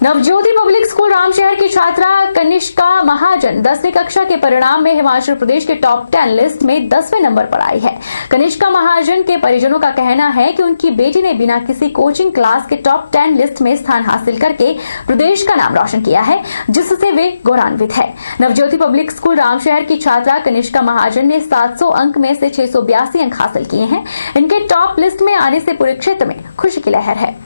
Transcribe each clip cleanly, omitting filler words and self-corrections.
Navjyoti public school Ramshahar की छात्रा कनिष्का महाजन 10वीं कक्षा के परिणाम में हिमाचल प्रदेश के टॉप 10 लिस्ट में 10वें नंबर पर आई है। कनिष्का महाजन के परिजनों का कहना है कि उनकी बेटी ने बिना किसी कोचिंग क्लास के टॉप 10 लिस्ट में स्थान हासिल करके प्रदेश का नाम रोशन किया है, जिससे वे गौरवान्वित है। नवज्योति पब्लिक स्कूल रामशहर की छात्रा कनिष्का महाजन ने 700 अंक में से 682 अंक हासिल किए हैं। इनके टॉप लिस्ट में आने से पूरे क्षेत्र में खुशी की लहर है।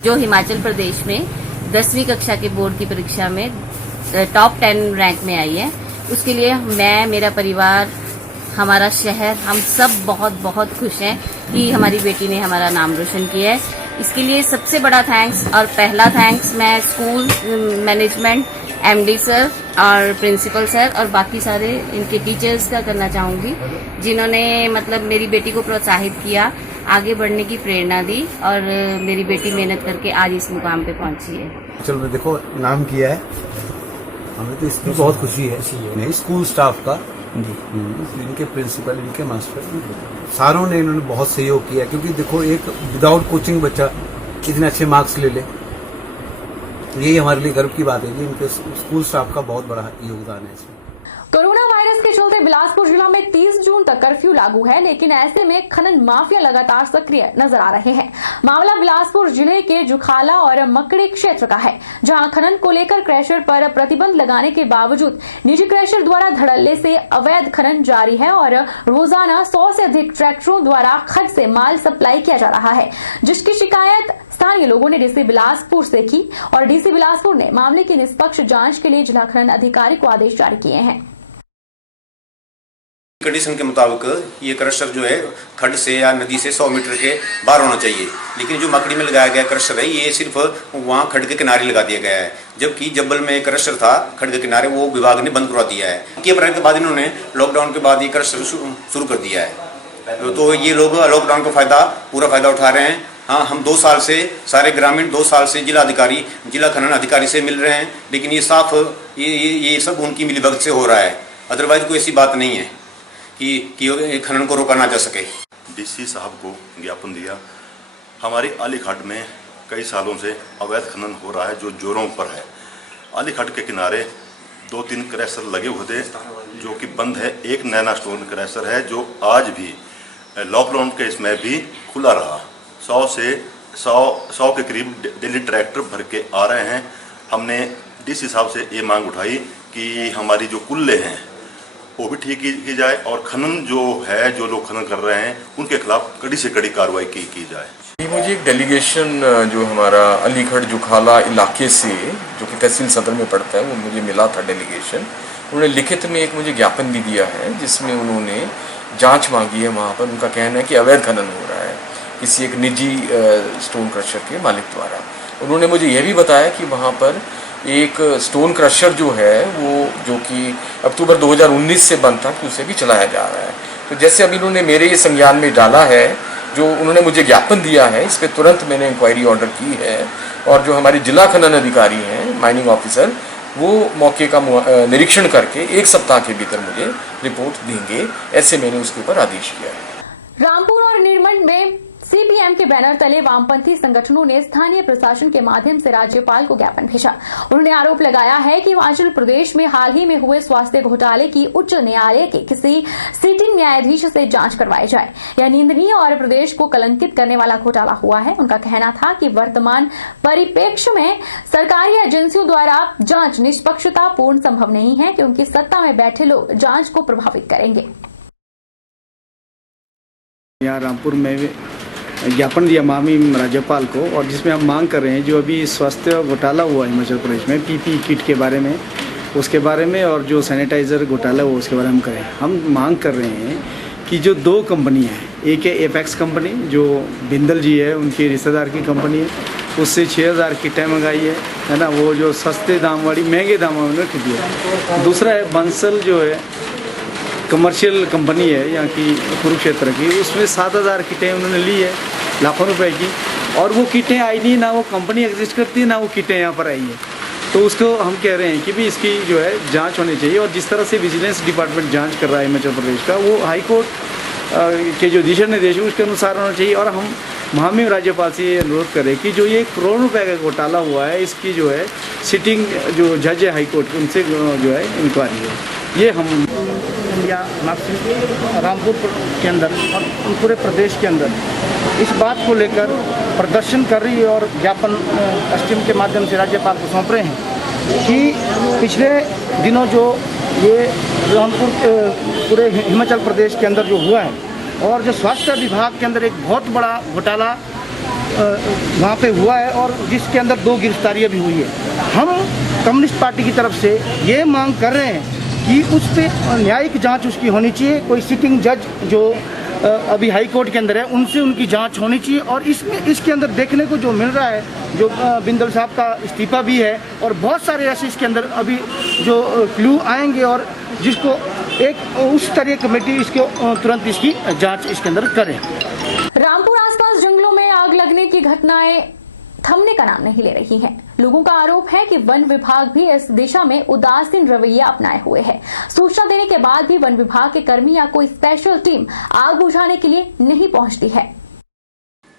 जो हिमाचल प्रदेश में 10वीं कक्षा के बोर्ड की परीक्षा में टॉप 10 रैंक में आई है, उसके लिए मैं, मेरा परिवार, हमारा शहर, हम सब बहुत बहुत खुश हैं कि हमारी बेटी ने हमारा नाम रोशन किया है। इसके लिए सबसे बड़ा थैंक्स और पहला थैंक्स मैं स्कूल मैनेजमेंट, एमडी सर और प्रिंसिपल सर और बाकी सारे इनके टीचर्स का करना चाहूंगी, जिन्होंने मतलब मेरी बेटी को प्रोत्साहित किया, आगे बढ़ने की प्रेरणा दी और मेरी बेटी मेहनत करके आज इस मुकाम पे पहुंची है। चलो मैं देखो नाम किया है, हमें तो इसकी बहुत खुशी है। नहीं, स्कूल स्टाफ का, इनके प्रिंसिपल, इनके मास्टर, सारों ने इन्होंने बहुत सहयोग किया, क्योंकि देखो एक विदाउट कोचिंग बच्चा इतने अच्छे मार्क्स ले ले, यही हमारे लिए गर्व की बात है कि इनके स्कूल स्टाफ का बहुत बड़ा योगदान है इसमें। कोरोना वायरस के चलते बिलासपुर जिला में 30 जून तक कर्फ्यू लागू है, लेकिन ऐसे में खनन माफिया लगातार सक्रिय नजर आ रहे हैं। मामला बिलासपुर जिले के जुखाला और मकड़ी क्षेत्र का है, जहां खनन को लेकर क्रैशर पर प्रतिबंध लगाने के बावजूद निजी क्रैशर द्वारा धड़ल्ले से अवैध खनन जारी है और रोजाना 100 से अधिक ट्रैक्टरों द्वारा खड्ड से माल सप्लाई किया जा रहा है, जिसकी शिकायत स्थानीय लोगों ने डीसी बिलासपुर से की और डीसी बिलासपुर ने मामले की निष्पक्ष जांच के लिए जिला खनन अधिकारी को आदेश जारी किए हैं। कंडीशन के मुताबिक ये क्रशर जो है खड्ड से या नदी से 100 मीटर के बाहर होना चाहिए, लेकिन जो मकड़ी में लगाया गया क्रशर है ये सिर्फ वहाँ खड्ड के किनारे लगा दिया गया है, जबकि जब्बल में क्रशर था खड्ड के किनारे, वो विभाग ने बंद करवा दिया है। 21 अप्रैल के बाद इन्होंने लॉकडाउन के बाद ये क्रशर शुरू कर दिया है, तो ये लोग लॉकडाउन का पूरा फायदा उठा रहे हैं। हाँ, हम 2 साल से सारे ग्रामीण 2 साल से जिला खनन अधिकारी से मिल रहे हैं, लेकिन ये साफ ये सब उनकी मिलीभगत से हो रहा है, अदरवाइज कोई ऐसी बात नहीं है कि खनन को रोका ना जा सके। डीसी साहब को ज्ञापन दिया, हमारी आली खड्ड में कई सालों से अवैध खनन हो रहा है जो जोरों पर है। आली खड्ड के किनारे 2-3 क्रैशर लगे हुए थे जो कि बंद है। एक नैना स्टोन क्रैशर है जो आज भी लॉकडाउन के इसमें भी खुला रहा। 100 के करीब डेली ट्रैक्टर भर के आ रहे हैं। हमने डीसी साहब से ये मांग उठाई कि हमारी जो कुल्ले हैं वो भी ठीक की जाए और खनन जो लोग खनन कर रहे हैं उनके खिलाफ कड़ी से कड़ी कार्रवाई की जाए। मुझे एक डेलीगेशन जो हमारा अलीगढ़ जुखाला इलाके से, जो कि तहसील सदर में पड़ता है, वो मुझे मिला था डेलीगेशन। उन्होंने लिखित में एक मुझे ज्ञापन भी दिया है जिसमें उन्होंने जांच मांगी है। वहाँ पर उनका कहना है कि अवैध खनन हो रहा है किसी एक निजी स्टोन क्रशर के मालिक द्वारा। उन्होंने मुझे यह भी बताया कि वहाँ पर एक स्टोन क्रशर जो है वो, जो कि अक्टूबर 2019 से बंद था, कि उसे भी चलाया जा रहा है। तो जैसे अभी उन्होंने मेरे ये संज्ञान में डाला है, जो उन्होंने मुझे ज्ञापन दिया है, इस पर तुरंत मैंने इंक्वायरी ऑर्डर की है और जो हमारे जिला खनन अधिकारी हैं, माइनिंग ऑफिसर, वो मौके का निरीक्षण करके 1 सप्ताह के भीतर मुझे रिपोर्ट देंगे, ऐसे मैंने उसके ऊपर आदेश किया है। रामपुर और निरमंड में सीपीएम के बैनर तले वामपंथी संगठनों ने स्थानीय प्रशासन के माध्यम से राज्यपाल को ज्ञापन भेजा। उन्होंने आरोप लगाया है कि हिमाचल प्रदेश में हाल ही में हुए स्वास्थ्य घोटाले की उच्च न्यायालय के किसी सिटिंग न्यायाधीश से जांच करवाई जाए। यह निंदनीय और प्रदेश को कलंकित करने वाला घोटाला हुआ है। उनका कहना था कि वर्तमान परिप्रेक्ष्य में सरकारी एजेंसियों द्वारा जांच निष्पक्षता पूर्ण संभव नहीं है, क्योंकि सत्ता में बैठे लोग जांच को प्रभावित करेंगे। यहाँ रामपुर में ज्ञापन दिया माननीय राज्यपाल को, और जिसमें हम मांग कर रहे हैं जो अभी स्वास्थ्य घोटाला हुआ है हिमाचल प्रदेश में, पीपीई किट के बारे में, उसके बारे में, और जो सैनिटाइज़र घोटाला हुआ उसके बारे में करें। हम मांग कर रहे हैं कि जो 2 कंपनी हैं, एक है एपेक्स कंपनी जो बिंदल जी है, उनकी रिश्तेदार की कंपनी है, उससे 6000 किटें मंगाई है ना, वो जो सस्ते दाम वाली महंगे दामों में खरीदी है। दूसरा है बंसल जो है कमर्शियल कंपनी है यहाँ की कुरुक्षेत्र की, उसमें 7000 किटें उन्होंने ली है लाखों रुपए की, और वो किटें आई नहीं, ना वो कंपनी एग्जिस्ट करती है, ना वो किटें यहाँ पर आई है। तो उसको हम कह रहे हैं कि भी इसकी जो है जांच होनी चाहिए, और जिस तरह से विजिलेंस डिपार्टमेंट जांच कर रहा है हिमाचल प्रदेश का, वो हाई कोर्ट के जो दिशा निर्देश है उसके अनुसार होना चाहिए। और हम महामहिम राज्यपाल से ये अनुरोध करें कि जो ये करोड़ों रुपए का घोटाला हुआ है, इसकी जो है सिटिंग जो जज है हाईकोर्ट के, उनसे जो है इंक्वायरी है। ये हम इंडिया रामपुर के अंदर और पूरे प्रदेश के अंदर इस बात को लेकर प्रदर्शन कर रही है और ज्ञापन एसडीएम के माध्यम से राज्यपाल को सौंप रहे हैं कि पिछले दिनों जो ये रामपुर पूरे हिमाचल प्रदेश के अंदर जो हुआ है और जो स्वास्थ्य विभाग के अंदर एक बहुत बड़ा घोटाला वहाँ पे हुआ है और जिसके अंदर 2 गिरफ्तारियाँ भी हुई है। हम कम्युनिस्ट पार्टी की तरफ से ये मांग कर रहे हैं कि उस पर न्यायिक जांच उसकी होनी चाहिए। कोई सिटिंग जज जो अभी हाई कोर्ट के अंदर है उनसे उनकी जांच होनी चाहिए। और इसके अंदर देखने को जो मिल रहा है, जो बिंदल साहब का इस्तीफा भी है और बहुत सारे ऐसे इसके अंदर अभी जो क्लू आएंगे और जिसको एक उस तरह कमेटी इसको तुरंत इसकी जांच इसके अंदर करे। रामपुर आसपास जंगलों में आग लगने की घटनाएं थमने का नाम नहीं ले रही हैं। लोगों का आरोप है कि वन विभाग भी इस दिशा में उदासीन रवैया अपनाए हुए है। सूचना देने के बाद भी वन विभाग के कर्मी या कोई स्पेशल टीम आग बुझाने के लिए नहीं पहुंचती है।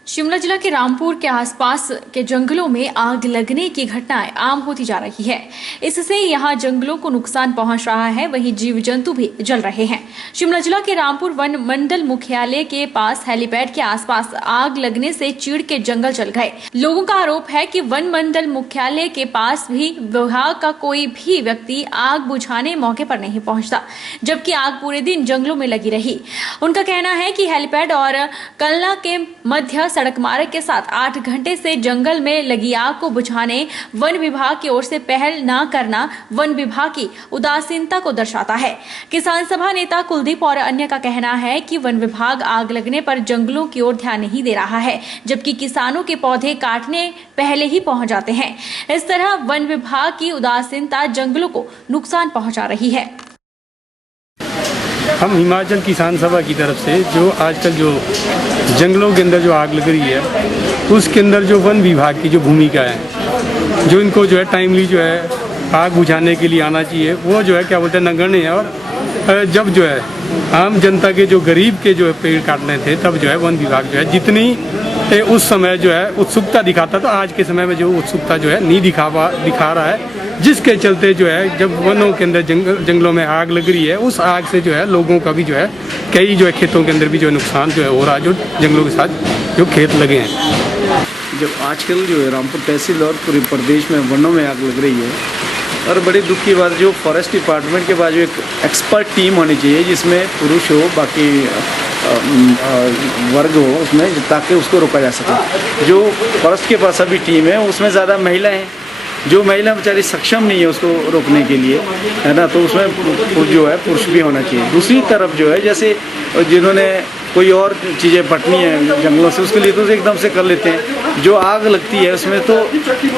शिमला जिला के रामपुर के आसपास के जंगलों में आग लगने की घटनाएं आम होती जा रही है। इससे यहां जंगलों को नुकसान पहुंच रहा है, वहीं जीव जंतु भी जल रहे हैं। शिमला जिला के रामपुर वन मंडल मुख्यालय के पास हेलीपैड के आसपास आग लगने से चीड़ के जंगल जल गए। लोगों का आरोप है कि वन मंडल मुख्यालय के पास भी विभाग का कोई भी व्यक्ति आग बुझाने मौके पर नहीं पहुंचता, जबकि आग पूरे दिन जंगलों में लगी रही। उनका कहना है कि हेलीपैड और कलना के मध्य सड़क मार्ग के साथ 8 घंटे से जंगल में लगी आग को बुझाने वन विभाग की ओर से पहल न करना वन विभाग की उदासीनता को दर्शाता है। किसान सभा नेता कुलदीप और अन्य का कहना है कि वन विभाग आग लगने पर जंगलों की ओर ध्यान नहीं दे रहा है, जबकि किसानों के पौधे काटने पहले ही पहुंच जाते हैं। इस तरह वन विभाग की उदासीनता जंगलों को नुकसान पहुंचा रही है। हम हिमाचल किसान सभा की तरफ से जो आजकल जो जंगलों के अंदर जो आग लग रही है, उसके अंदर जो वन विभाग की जो भूमिका है, जो इनको जो है टाइमली जो है आग बुझाने के लिए आना चाहिए, वो जो है क्या बोलते हैं नगण्य है। और जब जो है आम जनता के जो गरीब के जो है पेड़ काटने थे, तब जो है वन विभाग जो है जितनी उस समय जो है उत्सुकता दिखाता, तो आज के समय में जो उत्सुकता जो है नहीं दिखा रहा है, जिसके चलते जो है जब वनों के अंदर जंगलों में आग लग रही है, उस आग से जो है लोगों का भी जो है कई जो है खेतों के अंदर भी जो है नुकसान जो है हो रहा है, जो जंगलों के साथ जो खेत लगे हैं। जब आजकल जो है रामपुर तहसील और पूरे प्रदेश में वनों में आग लग रही है, और बड़ी दुख की बात जो फॉरेस्ट डिपार्टमेंट के पास जो एक एक्सपर्ट टीम होनी चाहिए, जिसमें पुरुष हो, बाकी वर्ग हो उसमें, ताकि उसको रोका जा सके। जो फॉरेस्ट के पास अभी टीम है उसमें ज़्यादा महिला हैं, जो महिला बेचारी सक्षम नहीं है उसको रोकने के लिए, है ना, तो उसमें जो है पुरुष भी होना चाहिए। दूसरी तरफ जो है जैसे जिन्होंने कोई और चीज़ें पटनी है जंगलों से, उसके लिए तो एकदम से कर लेते हैं। जो आग लगती है उसमें तो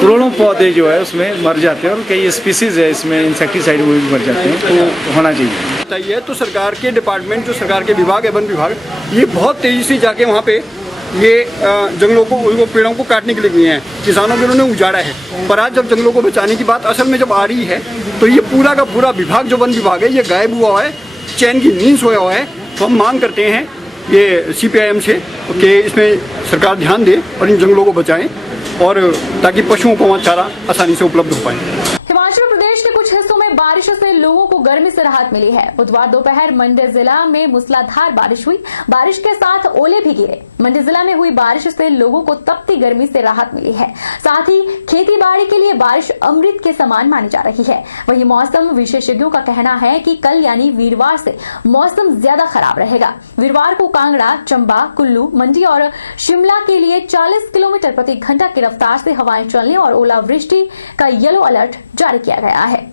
करोड़ों पौधे जो है उसमें मर जाते हैं, और कई स्पीसीज है इसमें इंसेक्टिसाइड वो भी मर जाते हैं, तो होना चाहिए। तो सरकार के डिपार्टमेंट, जो सरकार के विभाग है वन विभाग, ये बहुत तेज़ी से जाके वहाँ पे ये जंगलों को, उनको पेड़ों को काटने के लिए गए हैं। किसानों के उन्होंने उजाड़ा है, पर आज जब जंगलों को बचाने की बात असल में जब आ रही है, तो ये पूरा का पूरा विभाग जो वन विभाग है ये गायब हुआ है, चैन की नींद सोया हुआ है। तो हम मांग करते हैं ये CPIM से कि इसमें सरकार ध्यान दे और इन जंगलों को बचाएं, और ताकि पशुओं को वहाँ चारा आसानी से उपलब्ध हो पाए। हिमाचल प्रदेश के कुछ हिस्सों में बारिश से लोगों को गर्मी से राहत मिली है। बुधवार दोपहर मंडी जिला में मूसलाधार बारिश हुई, बारिश के साथ ओले भी गिरे। मंडी जिला में हुई बारिश से लोगों को तपती गर्मी से राहत मिली है। साथ ही खेती बाड़ी के लिए बारिश अमृत के समान मानी जा रही है। वहीं मौसम विशेषज्ञों का कहना है कि कल यानी वीरवार से मौसम ज्यादा खराब रहेगा। वीरवार को कांगड़ा, चंबा, कुल्लू, मंडी और शिमला के लिए 40 किलोमीटर प्रति घंटा की रफ्तार से हवाएं चलने और ओलावृष्टि का येलो अलर्ट जारी किया गया है।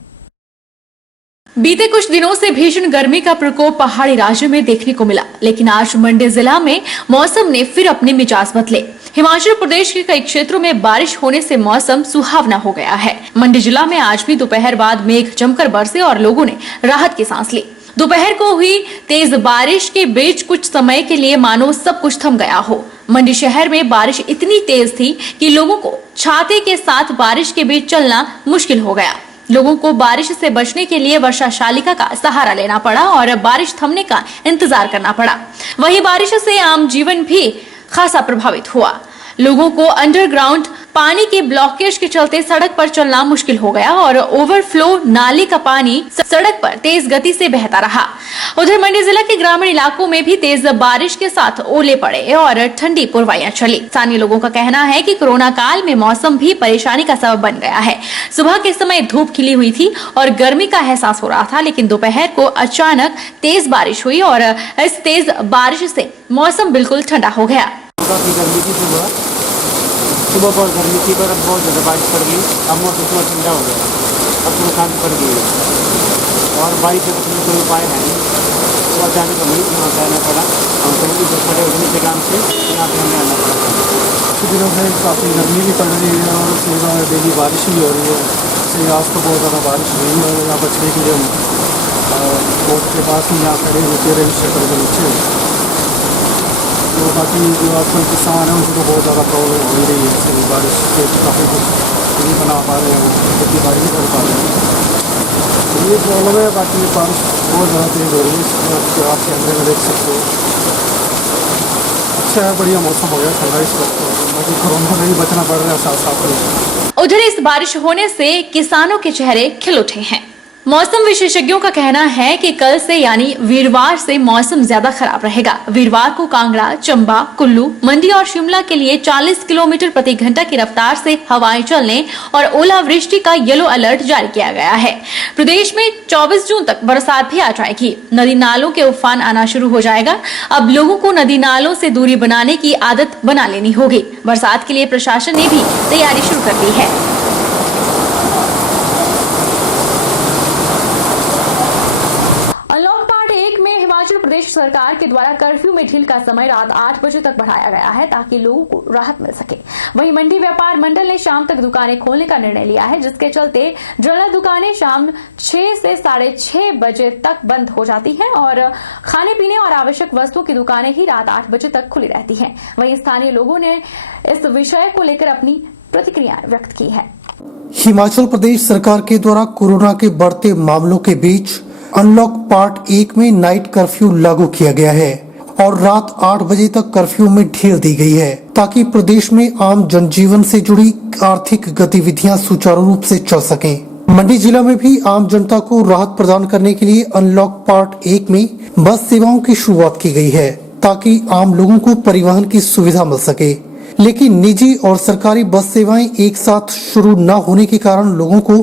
बीते कुछ दिनों से भीषण गर्मी का प्रकोप पहाड़ी राज्यों में देखने को मिला, लेकिन आज मंडी जिला में मौसम ने फिर अपने मिजाज बदले। हिमाचल प्रदेश के कई क्षेत्रों में बारिश होने से मौसम सुहावना हो गया है। मंडी जिला में आज भी दोपहर बाद मेघ जमकर बरसे और लोगों ने राहत की सांस ली। दोपहर को हुई तेज बारिश के बीच कुछ समय के लिए मानो सब कुछ थम गया हो। मंडी शहर में बारिश इतनी तेज थी कि लोगों को छाते के साथ बारिश के बीच चलना मुश्किल हो गया। लोगों को बारिश से बचने के लिए वर्षा शालिका का सहारा लेना पड़ा और बारिश थमने का इंतजार करना पड़ा। वहीं बारिश से आम जीवन भी खासा प्रभावित हुआ। लोगों को अंडरग्राउंड पानी के ब्लॉकेज के चलते सड़क पर चलना मुश्किल हो गया और ओवरफ्लो नाले का पानी सड़क पर तेज गति से बहता रहा। उधर मंडी जिला के ग्रामीण इलाकों में भी तेज बारिश के साथ ओले पड़े और ठंडी पुरवाइयां चली। स्थानीय लोगों का कहना है कि कोरोना काल में मौसम भी परेशानी का सबब बन गया है। सुबह के समय धूप खिली हुई थी और गर्मी का एहसास हो रहा था, लेकिन दोपहर को अचानक तेज बारिश हुई और इस तेज बारिश से मौसम बिल्कुल ठंडा हो गया। सुबह बहुत गर्मी थी पर अब बहुत ज़्यादा बारिश पड़ गई। अब मौसम थोड़ा ठंडा हो गया, अब थोड़ा शांति पड़ गई है और बारिश से बचने कोई उपाय है नहीं। तो अचानक हमें यहाँ से आना पड़ा। हम तो इधर पड़े उठने के काम से यहाँ पे हमें आना पड़ा। कुछ दिनों से काफ़ी गर्मी भी पड़ रही है और उसके बाद डेली बारिश भी हो रही है। इससे आज तो बहुत ज़्यादा बारिश हुई है और यहाँ बचने के लिए हम बोट के पास ही यहाँ खड़े होते रहे शटर के नीचे। तो बाकी जो आजकल किसान हैं उनको बहुत ज़्यादा प्रॉब्लम हो रही है। इससे बारिश से काफ़ी कुछ नहीं बना पा रहे हैं, खेती बाड़ी नहीं कर पा रहे हैं। तो ये प्रॉब्लम है। बाकी बारिश बहुत ज़्यादा तेज़ हो रही है, आप कैमरे में देख सकते हो। अच्छा है, बढ़िया मौसम हो गया ठंडा इस वक्त। बाकी कोरोना से भी बचना पड़ रहा है साथ साथ। उधर इस बारिश होने से किसानों के चेहरे खिल उठे हैं। मौसम विशेषज्ञों का कहना है कि कल से यानी वीरवार से मौसम ज्यादा खराब रहेगा। वीरवार को कांगड़ा, चंबा, कुल्लू, मंडी और शिमला के लिए 40 किलोमीटर प्रति घंटा की रफ्तार से हवाएं चलने और ओलावृष्टि का येलो अलर्ट जारी किया गया है। प्रदेश में 24 जून तक बरसात भी आ जाएगी। नदी नालों के उफान आना शुरू हो जाएगा। अब लोगों को नदी नालों से दूरी बनाने की आदत बना लेनी होगी। बरसात के लिए प्रशासन ने भी तैयारी शुरू कर दी है। हिमाचल प्रदेश सरकार के द्वारा कर्फ्यू में ढील का समय रात 8 बजे तक बढ़ाया गया है ताकि लोगों को राहत मिल सके। वहीं मंडी व्यापार मंडल ने शाम तक दुकानें खोलने का निर्णय लिया है, जिसके चलते जनरल दुकानें शाम 6 से 6:30 बजे तक बंद हो जाती हैं और खाने पीने और आवश्यक वस्तुओं की दुकानें ही रात 8 बजे तक खुली रहती हैं। वहीं स्थानीय लोगों ने इस विषय को लेकर अपनी प्रतिक्रिया व्यक्त की है। हिमाचल प्रदेश सरकार के द्वारा कोरोना के बढ़ते मामलों के बीच अनलॉक पार्ट 1 में नाइट कर्फ्यू लागू किया गया है और रात 8 बजे तक कर्फ्यू में ढील दी गई है ताकि प्रदेश में आम जनजीवन से जुड़ी आर्थिक गतिविधियां सुचारू रूप से चल सकें। मंडी जिला में भी आम जनता को राहत प्रदान करने के लिए अनलॉक पार्ट 1 में बस सेवाओं की शुरुआत की गई है ताकि आम लोगों को परिवहन की सुविधा मिल सके। लेकिन निजी और सरकारी बस सेवाएं एक साथ शुरू न होने के कारण लोगों को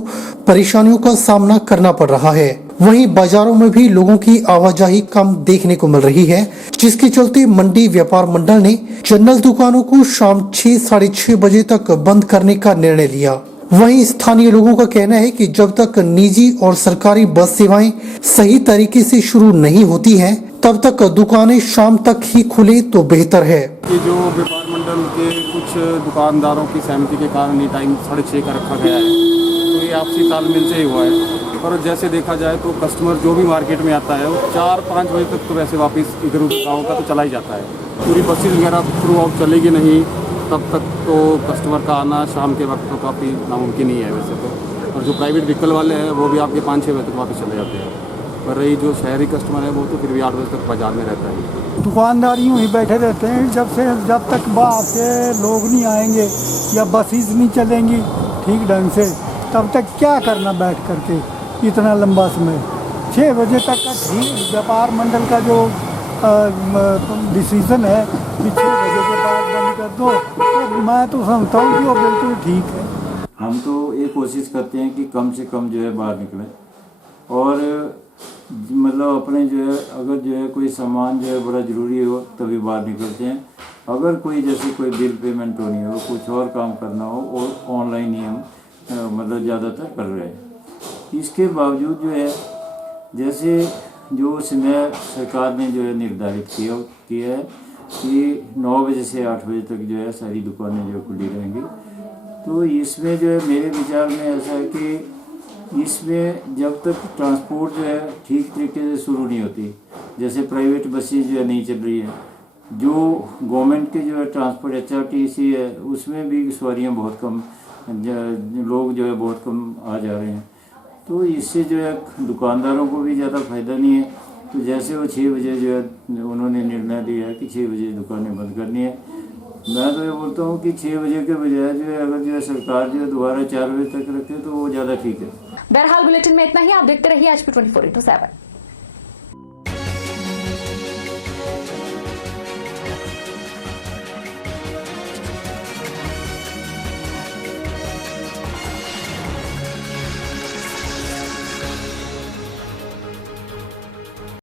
परेशानियों का सामना करना पड़ रहा है। वहीं बाजारों में भी लोगों की आवाजाही कम देखने को मिल रही है, जिसके चलते मंडी व्यापार मंडल ने जनरल दुकानों को शाम 6 साढ़े 6 बजे तक बंद करने का निर्णय लिया। वहीं स्थानीय लोगों का कहना है कि जब तक निजी और सरकारी बस सेवाएं सही तरीके से शुरू नहीं होती हैं, तब तक दुकानें शाम तक ही खुले तो बेहतर है। ये जो व्यापार मंडल के कुछ दुकानदारों की सहमति के कारण ये टाइम 6:30 का रखा गया है, तो ये आपसी तालमेल से ही हुआ है। और जैसे देखा जाए तो कस्टमर जो भी मार्केट में आता है वो 4-5 बजे तक तो वैसे वापस इधर उधर गाँव का तो चला ही जाता है। पूरी बसेज वगैरह थ्रू आउट चलेगी नहीं, तब तक तो कस्टमर का आना शाम के वक्त तो काफ़ी नामुमकिन ही है वैसे तो। और जो प्राइवेट व्हीकल वाले हैं वो भी आपके 5-6 बजे तक वापस चले जाते हैं। पर रही जो शहरी कस्टमर है वो तो फिर भी 8 बजे तक बाजार में रहता है। दुकानदार यूँ ही बैठे रहते हैं जब तक बाहर से लोग नहीं आएंगे या बसेज नहीं चलेंगी ठीक ढंग से, तब तक क्या करना बैठ करके इतना लंबा समय। 6 बजे तक का ठीक व्यापार मंडल का जो डिसीजन है कि 6 बजे के बाद बंद कर दो, तो मैं तो समझता हूँ कि वो बिल्कुल ठीक है। हम तो ये कोशिश करते हैं कि कम से कम जो है बाहर निकलें और मतलब अपने जो है अगर जो है कोई सामान जो है बड़ा ज़रूरी हो तभी बाहर निकलते हैं। अगर कोई जैसे कोई बिल पेमेंट होनी हो, कुछ और काम करना हो, और ऑनलाइन ही हम मतलब ज़्यादातर कर रहे हैं। इसके बावजूद जो है जैसे जो समय सरकार ने जो है निर्धारित किया है कि 9 बजे से 8 बजे तक जो है सारी दुकानें जो खुली रहेंगी, तो इसमें जो है मेरे विचार में ऐसा है कि इसमें जब तक ट्रांसपोर्ट जो है ठीक तरीके से शुरू नहीं होती, जैसे प्राइवेट बसें जो है नहीं चल रही है, जो गवर्नमेंट के जो है ट्रांसपोर्ट HRTC है उसमें भी सवारियाँ बहुत कम, लोग जो है बहुत कम आ जा रहे हैं, तो इससे जो है दुकानदारों को भी ज़्यादा फायदा नहीं है। तो जैसे वो 6 बजे जो है उन्होंने निर्णय लिया है कि 6 बजे दुकानें बंद करनी है, मैं तो ये बोलता हूँ कि 6 बजे के बजाय जो है अगर जो है सरकार जो है दोबारा 4 बजे तक रखे तो वो ज़्यादा ठीक है। बहरहाल बुलेटिन में इतना ही। आप देखते रहिए HP 24/7।